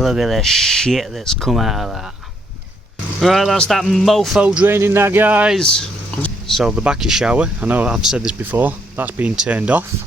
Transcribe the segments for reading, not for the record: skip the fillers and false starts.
look at the shit that's come out of that. Right, that's that mofo draining now, guys. So the backy shower, I know I've said this before, that's been turned off.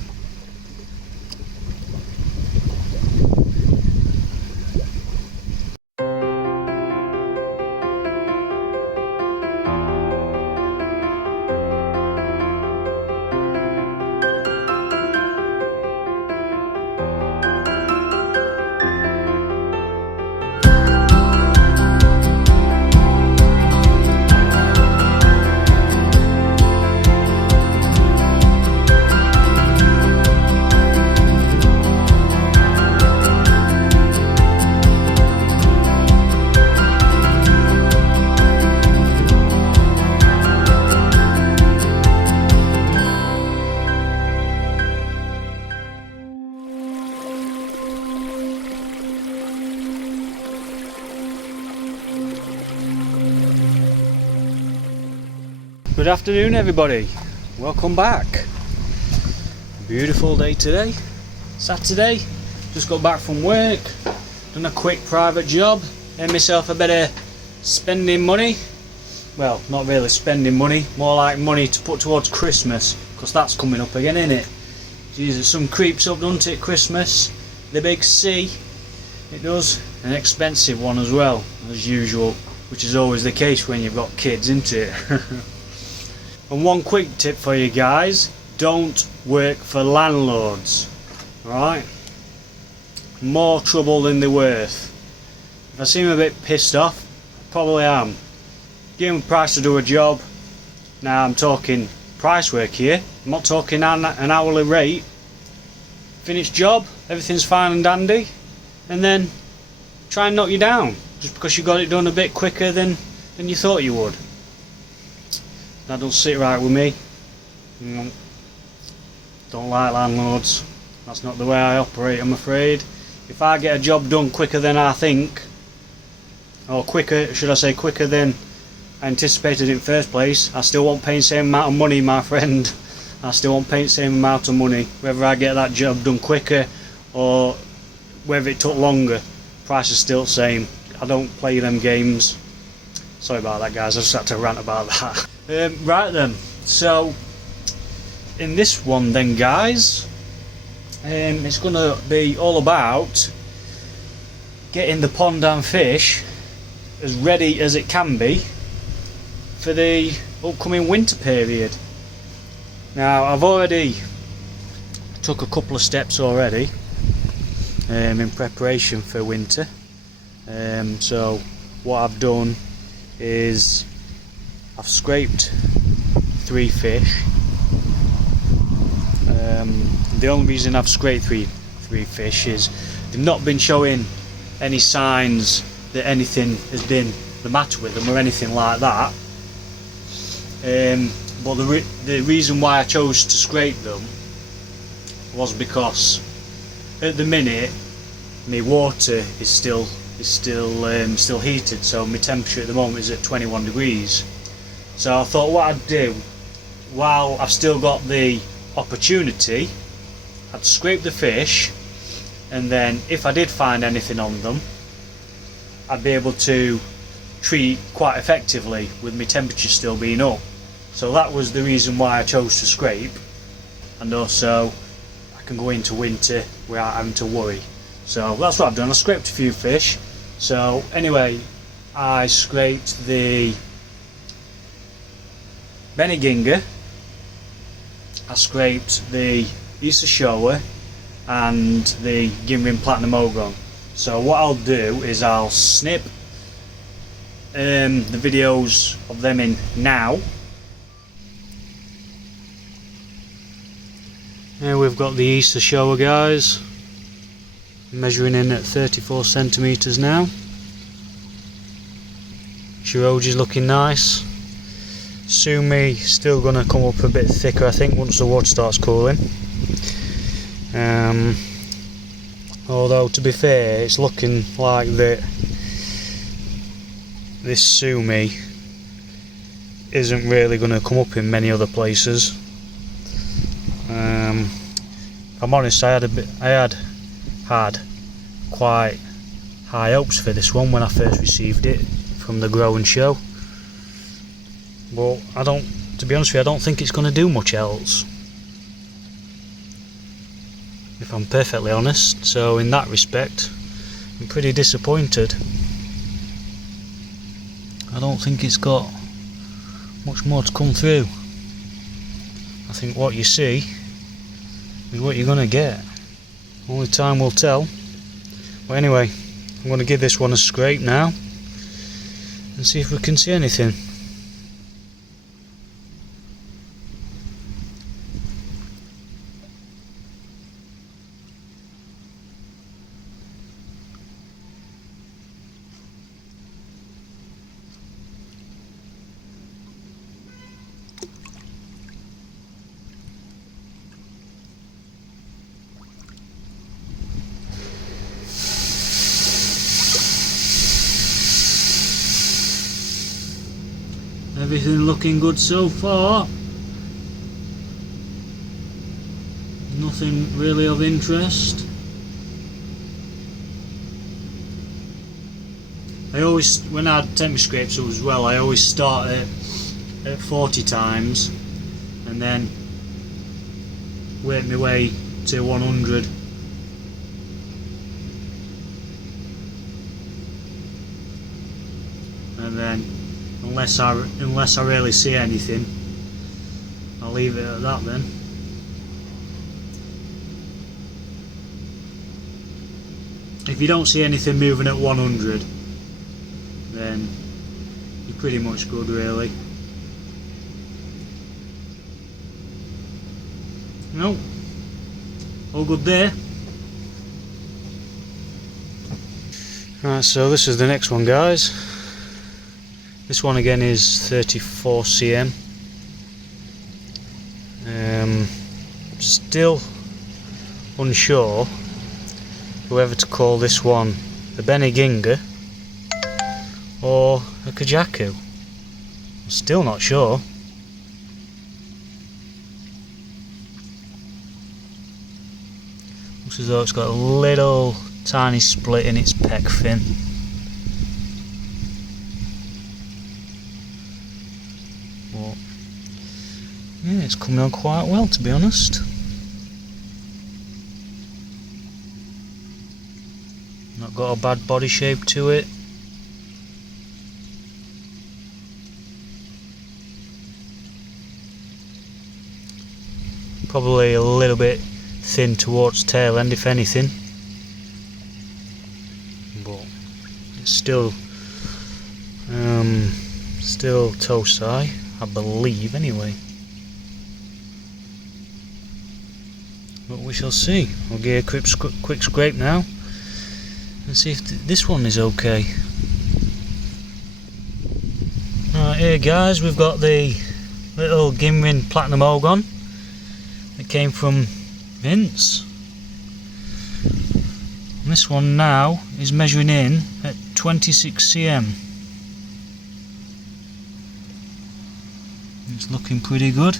Good afternoon, everybody. Welcome back. Beautiful day today. Saturday. Just got back from work. Done a quick private job. Made myself a bit of spending money. Well, not really spending money. More like money to put towards Christmas. Because that's coming up again, isn't it? Jesus, some creeps up, doesn't it? Christmas. The big C. It does. An expensive one as well, as usual. Which is always the case when you've got kids, isn't it? And one quick tip for you guys, don't work for landlords, alright? More trouble than they're worth. If I seem a bit pissed off, I probably am. Give them a price to do a job. Now I'm talking price work here, I'm not talking an hourly rate. Finished job, everything's fine and dandy, and then try and knock you down, just because you got it done a bit quicker than you thought you would. That don't sit right with me. Don't like landlords. That's not the way I operate, I'm afraid. If I get a job done quicker than I think, or quicker, should I say quicker than I anticipated in the first place, I still won't pay the same amount of money, my friend. I still won't pay the same amount of money. Whether I get that job done quicker or whether it took longer, price is still the same. I don't play them games. Sorry about that, guys, I just had to rant about that. Right then, so in this one then, guys, it's going to be all about getting the pond and fish as ready as it can be for the upcoming winter period. Now I've already took a couple of steps already in preparation for winter. So what I've done is I've scraped 3 fish. The only reason I've scraped three fish is they've not been showing any signs that anything has been the matter with them or anything like that. But the reason why I chose to scrape them was because at the minute my water is still heated, so my temperature at the moment is at 21 degrees. So I thought what I'd do, while I've still got the opportunity, I'd scrape the fish, and then if I did find anything on them, I'd be able to treat quite effectively with my temperature still being up. So that was the reason why I chose to scrape, and also I can go into winter without having to worry. So that's what I've done. I scraped a few fish. So anyway, I scraped the Beniginga, I scraped the Issa Showa and the Ginrin Platinum Ogon. So what I'll do is I'll snip the videos of them in now. Here we've got the Issa Showa, guys, measuring in at 34 centimeters now. Shiroji's looking nice. Sumi still going to come up a bit thicker, I think, once the water starts cooling. Although to be fair, it's looking like that this Sumi isn't really going to come up in many other places. If I'm honest, I had quite high hopes for this one when I first received it from the Grow and Show, but to be honest with you, I don't think it's going to do much else, if I'm perfectly honest. So in that respect, I'm pretty disappointed. I don't think it's got much more to come through. I think what you see is what you're going to get. Only time will tell. But anyway, I'm going to give this one a scrape now and see if we can see anything. Everything looking good so far. Nothing really of interest. I always, when I take my scrapes up as well, I always start at 40 times and then work my way to 100. And then unless I really see anything, I'll leave it at that then. If you don't see anything moving at 100, then you're pretty much good, really. No, all good there. Right, so this is the next one, guys. This one again is 34 cm. Still unsure whether to call this one the Beniginga or a Kajaku. I'm still not sure. Looks as though it's got a little tiny split in its pec fin. But yeah, it's coming on quite well, to be honest. Not got a bad body shape to it. Probably a little bit thin towards tail end, if anything, but it's still toe-side, I believe, anyway. But we shall see. I'll give a quick scrape now and see if this one is okay. Right, here guys, we've got the little Ginrin Platinum Ogon that came from Vince. And this one now is measuring in at 26 cm. It's looking pretty good.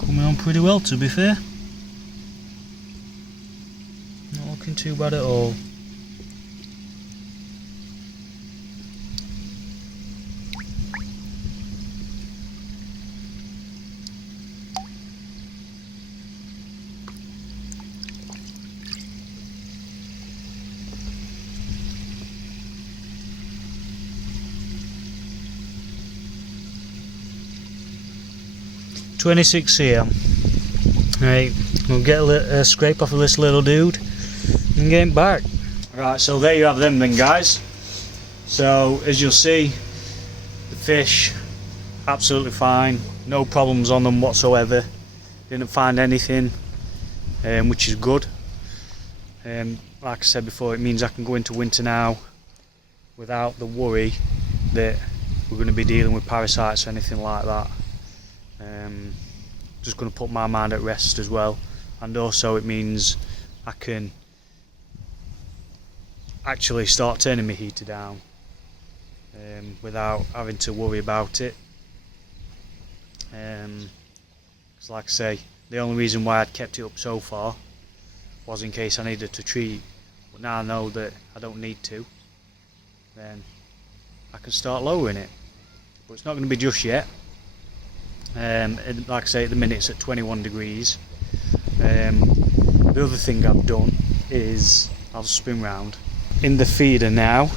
Coming on pretty well, to be fair. Not looking too bad at all. .26 cm. Right, we'll get a scrape off of this little dude and get him back. Right, so there you have them then, guys. So as you'll see, the fish absolutely fine, no problems on them whatsoever. Didn't find anything, which is good. Like I said before, it means I can go into winter now without the worry that we're going to be dealing with parasites or anything like that. Just going to put my mind at rest as well, and also it means I can actually start turning my heater down without having to worry about it. Because like I say, the only reason why I'd kept it up so far was in case I needed to treat, but now I know that I don't need to, then I can start lowering it. But it's not going to be just yet. Like I say, at the minute it's at 21 degrees. The other thing I've done is, I'll spin round, in the feeder now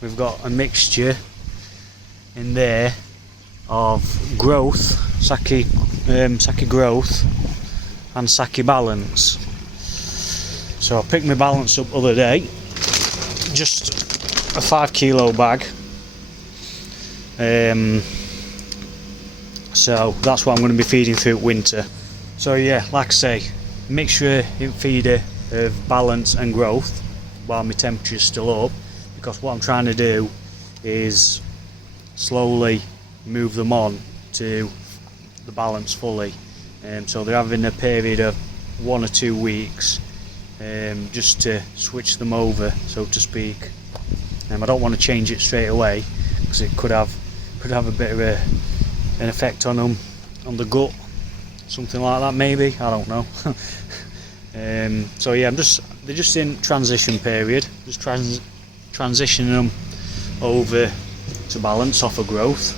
we've got a mixture in there of growth, Saki growth and Saki balance. So I picked my balance up other day, just a 5 kilo bag. So that's what I'm going to be feeding through winter. So yeah, like I say, mixture in feeder of balance and growth while my temperature's still up, because what I'm trying to do is slowly move them on to the balance fully. So they're having a period of 1 or 2 weeks just to switch them over, so to speak. I don't want to change it straight away because it could have a bit of an effect on them, on the gut, something like that maybe, I don't know. So yeah, they're just in transition period, just transitioning them over to balance off of growth.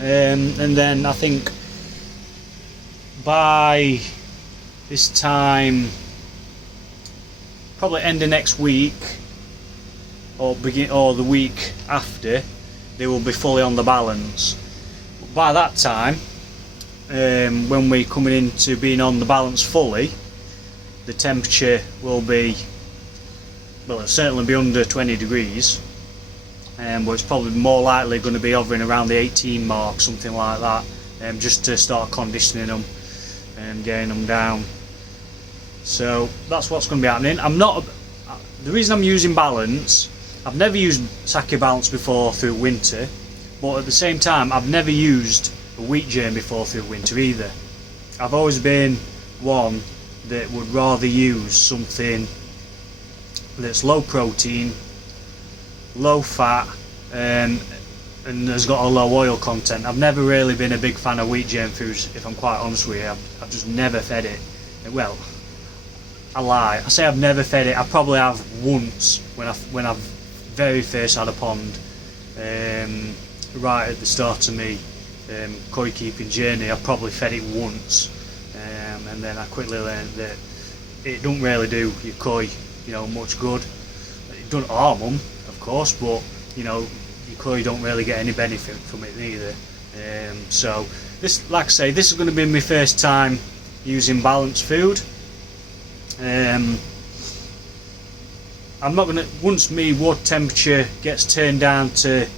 And then I think by this time, probably end of next week or the week after, they will be fully on the balance. But by that time, when we're coming into being on the balance fully, the temperature will be, well, it'll certainly be under 20 degrees, but it's probably more likely going to be hovering around the 18 mark, something like that, just to start conditioning them and getting them down. So that's what's going to be happening. The reason I'm using balance, I've never used Saki balance before through winter, but at the same time I've never used a wheat germ before through winter either. I've always been one that would rather use something that's low protein, low fat, and has got a low oil content. I've never really been a big fan of wheat germ foods, if I'm quite honest with you. I've just never fed it. Well, I lie. I say I've never fed it. I probably have once when I've very first had a pond, right at the start of me koi keeping journey. I probably fed it once, and then I quickly learned that it don't really do your koi, much good. It doesn't harm them, of course, but your koi don't really get any benefit from it either. So this, like I say, this is going to be my first time using balanced food. I'm not going to, once my water temperature gets turned down to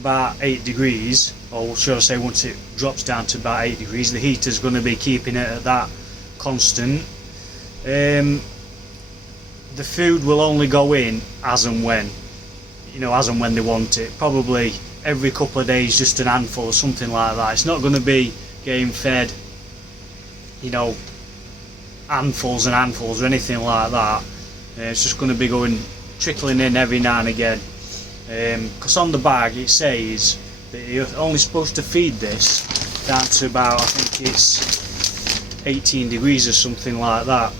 about 8 degrees, or should I say once it drops down to about 8 degrees, the heater's going to be keeping it at that constant. The food will only go in as and when, as and when they want it. Probably every couple of days, just an handful or something like that. It's not going to be getting fed, handfuls and handfuls or anything like that. It's just going to be trickling in every now and again, because on the bag it says that you're only supposed to feed this down to about, I think it's 18 degrees or something like that.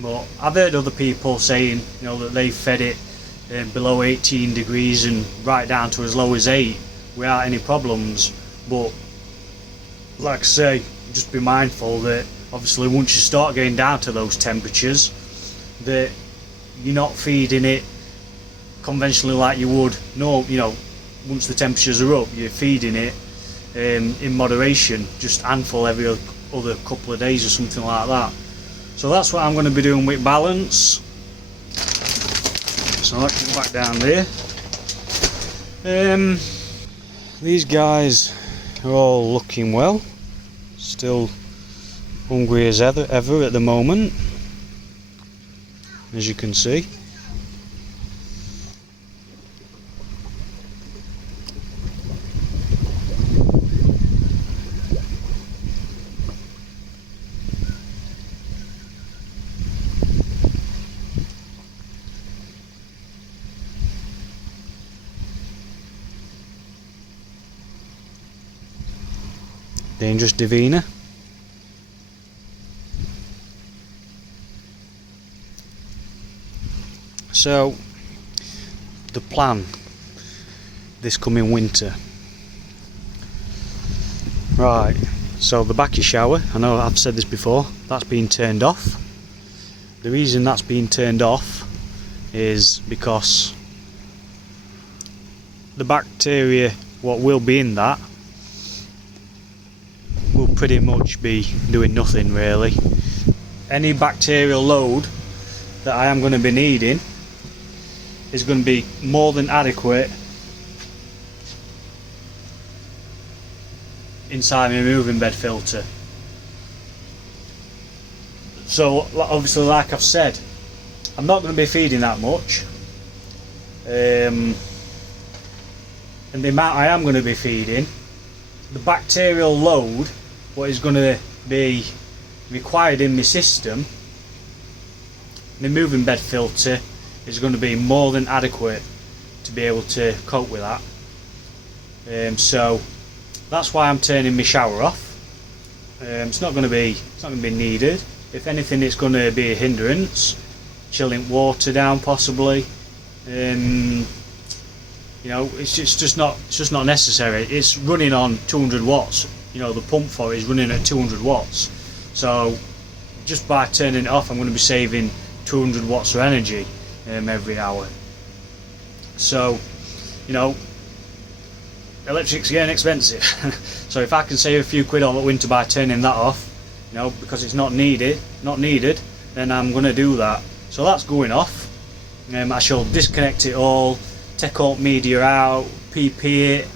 But I've heard other people saying that they've fed it below 18 degrees and right down to as low as 8 without any problems. But like I say, just be mindful that obviously once you start getting down to those temperatures, that you're not feeding it conventionally like you would once the temperatures are up. You're feeding it in moderation, just handful every other couple of days or something like that. So that's what I'm going to be doing with balance. So let's go back down there. These guys are all looking well, still hungry as ever at the moment, as you can see. Dangerous Divina. So, the plan this coming winter. Right, so the backy shower, I know I've said this before, that's been turned off. The reason that's been turned off is because the bacteria what will be in that will pretty much be doing nothing really. Any bacterial load that I am going to be needing is going to be more than adequate inside my moving bed filter. So obviously, like I've said, I'm not going to be feeding that much, and the amount I am going to be feeding, the bacterial load what is going to be required in my system, my moving bed filter is going to be more than adequate to be able to cope with that. So that's why I'm turning my shower off. It's not going to be needed. If anything, it's going to be a hindrance. Chilling water down possibly. You know, it's just not necessary. It's running on 200 watts. You know, the pump for it is running at 200 watts. So just by turning it off, I'm going to be saving 200 watts of energy every hour. So, you know, electric's getting expensive. So if I can save a few quid on the winter by turning that off, you know, because it's not needed, then I'm going to do that. So that's going off. I shall disconnect it all, take all media out, PP it,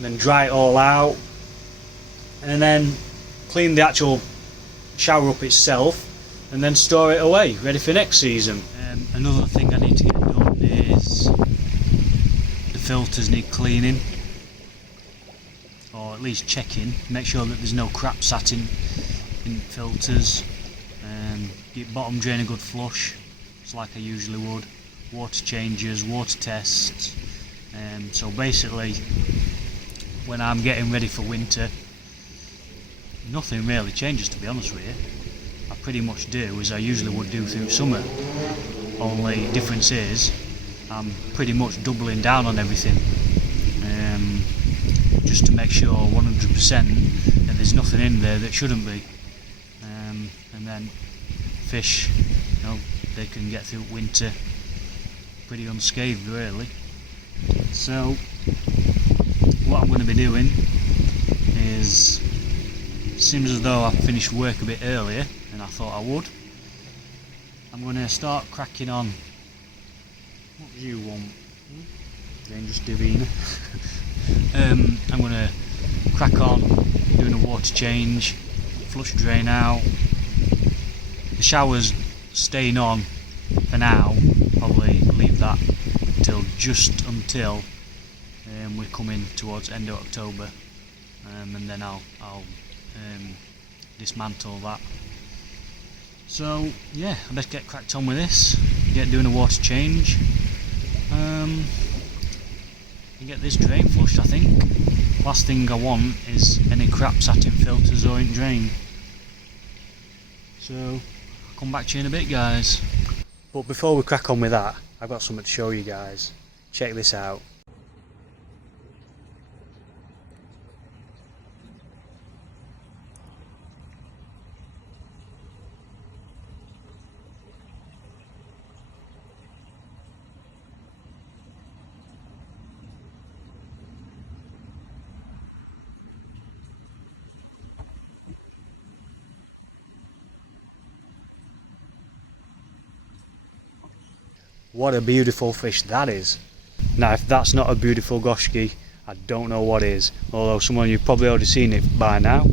then dry it all out, and then clean the actual shower up itself, and then store it away, ready for next season. Another thing I need to get done is the filters need cleaning, or at least checking, make sure that there's no crap sat in filters. Get bottom drain a good flush, just like I usually would. Water changes, water tests. So basically, when I'm getting ready for winter, nothing really changes, to be honest with you. I pretty much do as I usually would do through summer. Only difference is I'm pretty much doubling down on everything, just to make sure 100% that there's nothing in there that shouldn't be. And then fish, you know, they can get through winter pretty unscathed really. So what I'm going to be doing is, seems as though I finished work a bit earlier than I thought I would, I'm going to start cracking on. What do you want? Dangerous Divina. I'm going to crack on doing a water change, flush drain out. The shower's staying on for now, probably leave that just until we're coming towards end of October, and then I'll dismantle that. So yeah, I best get cracked on with this, get doing a water change, and get this drain flushed. I think last thing I want is any crap sat in filters or in drain. So I'll come back to you in a bit, guys. But before we crack on with that, I've got something to show you guys. Check this out. What a beautiful fish that is. Now if that's not a beautiful goshiki, I don't know what is. Although some of you have probably already seen it by now,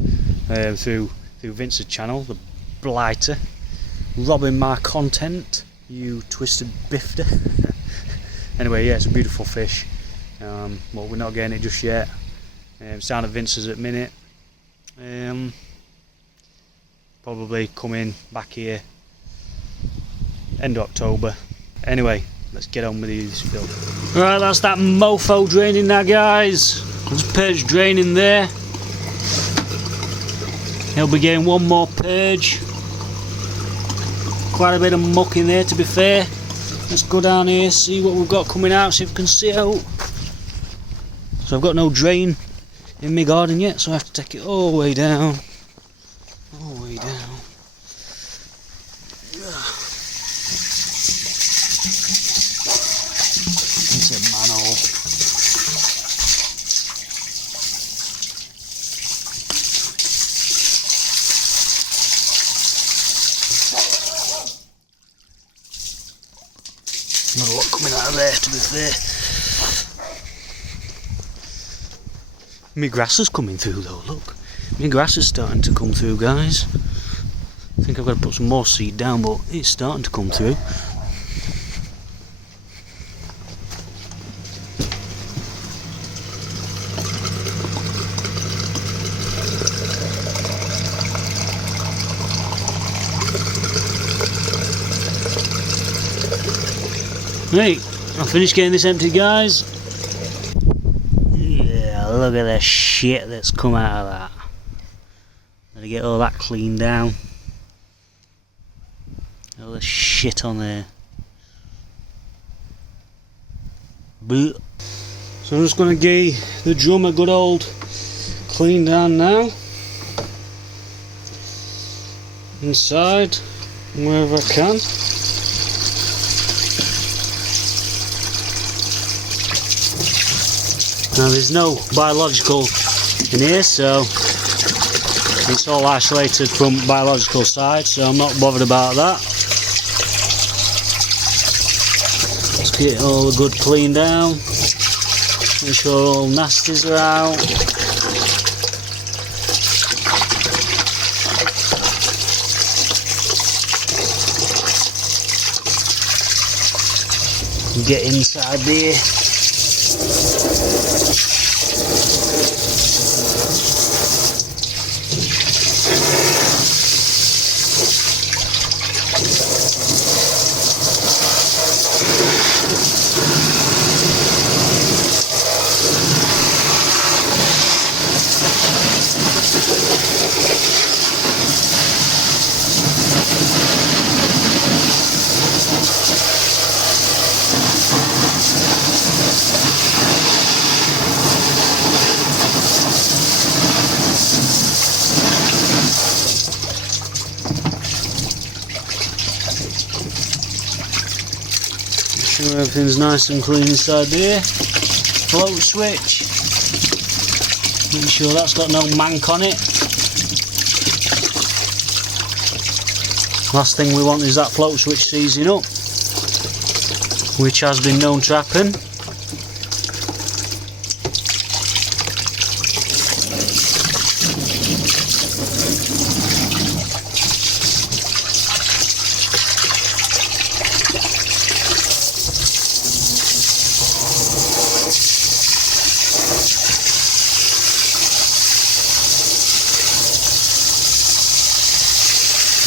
through Vince's channel, the blighter. Robbing my content, you twisted bifter. Anyway, yeah, it's a beautiful fish. But we're not getting it just yet. It's down at Vince's at the minute. Probably coming back here end of October. Anyway, let's get on with this build. Right, that's that mofo draining now, guys. There's perch draining there. He'll be getting one more purge. Quite a bit of muck in there, to be fair. Let's go down here, see what we've got coming out, see if we can see out. So I've got no drain in my garden yet, so I have to take it all the way down. All the way down. It's a manhole. Not a lot coming out of there, to be fair. My grass is coming through though, look. My grass is starting to come through, guys. I think I've got to put some more seed down, but it's starting to come through. Right, I'll finish getting this empty, guys. Yeah, look at the shit that's come out of that. Gotta get all that cleaned down. All the shit on there. Blech. So I'm just gonna give the drum a good old clean down now. Inside, wherever I can. Now there's no biological in here, so it's all isolated from biological side, so I'm not bothered about that. Let's get it all good clean down. Make sure all nasties are out. Get inside there. Sure everything's nice and clean inside there. Float switch. Make sure that's got no mank on it. Last thing we want is that float switch seizing up, which has been known to happen.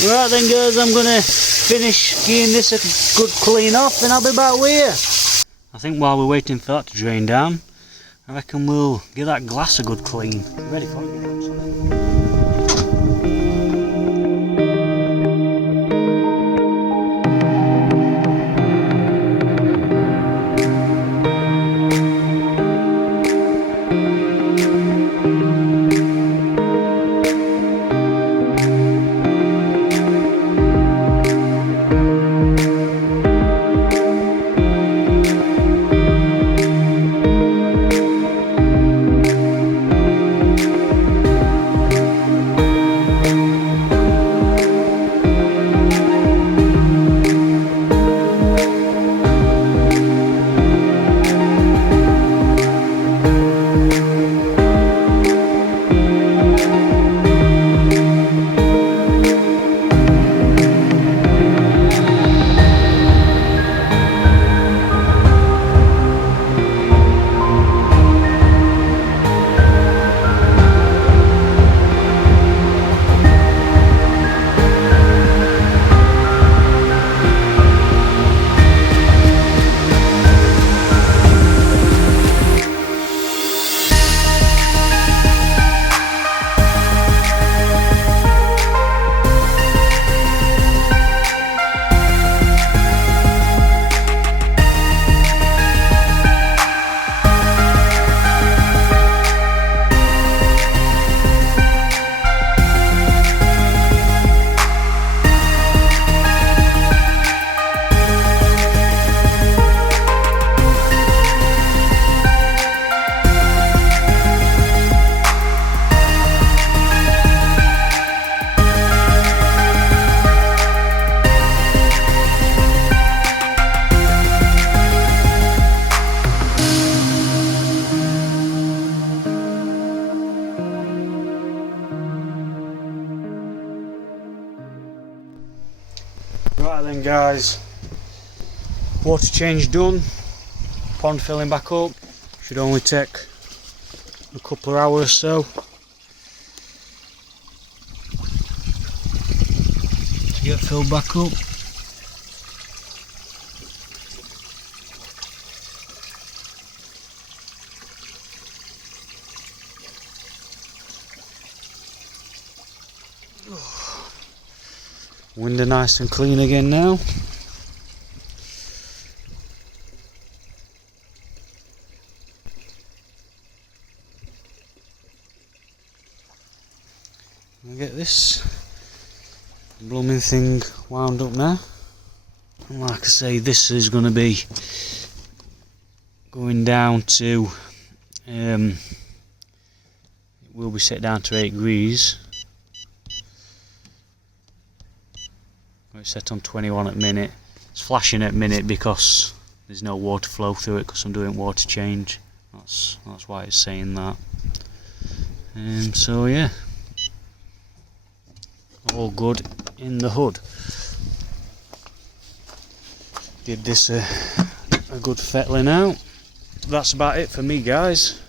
Right then guys, I'm going to finish giving this a good clean off and I'll be back with you. I think while we're waiting for that to drain down, I reckon we'll give that glass a good clean. Ready for it? Right then guys, water change done, pond filling back up, should only take a couple of hours or so to get filled back up. Window nice and clean again now. I'll get this blooming thing wound up now. And like I say, this is going to be going down to, it will be set down to 8 degrees. It's set on 21 at minute. It's flashing at minute because there's no water flow through it because I'm doing water change. That's why it's saying that. So yeah, all good in the hood. Give this a good fettling out. That's about it for me guys.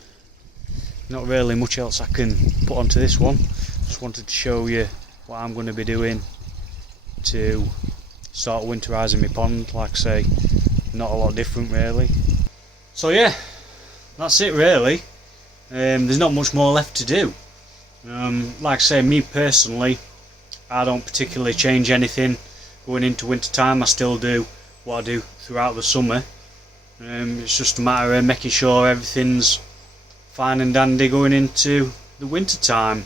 Not really much else I can put onto this one. Just wanted to show you what I'm going to be doing to start winterising my pond. Like I say, not a lot different really. So yeah, that's it really. There's not much more left to do. Like I say, me personally, I don't particularly change anything going into winter time. I still do what I do throughout the summer. It's just a matter of making sure everything's fine and dandy going into the winter time.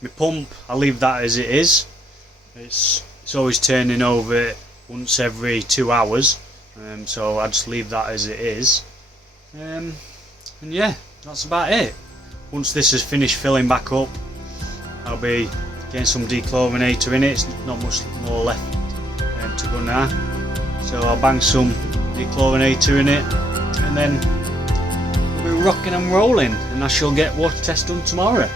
My pump, I leave that as it is. It's always turning over once every 2 hours, so I just leave that as it is. And yeah, that's about it. Once this is finished filling back up, I'll be getting some dechlorinator in it. It's not much more left to go now, so I'll bang some dechlorinator in it, and then we'll be rocking and rolling, and I shall get water test done tomorrow.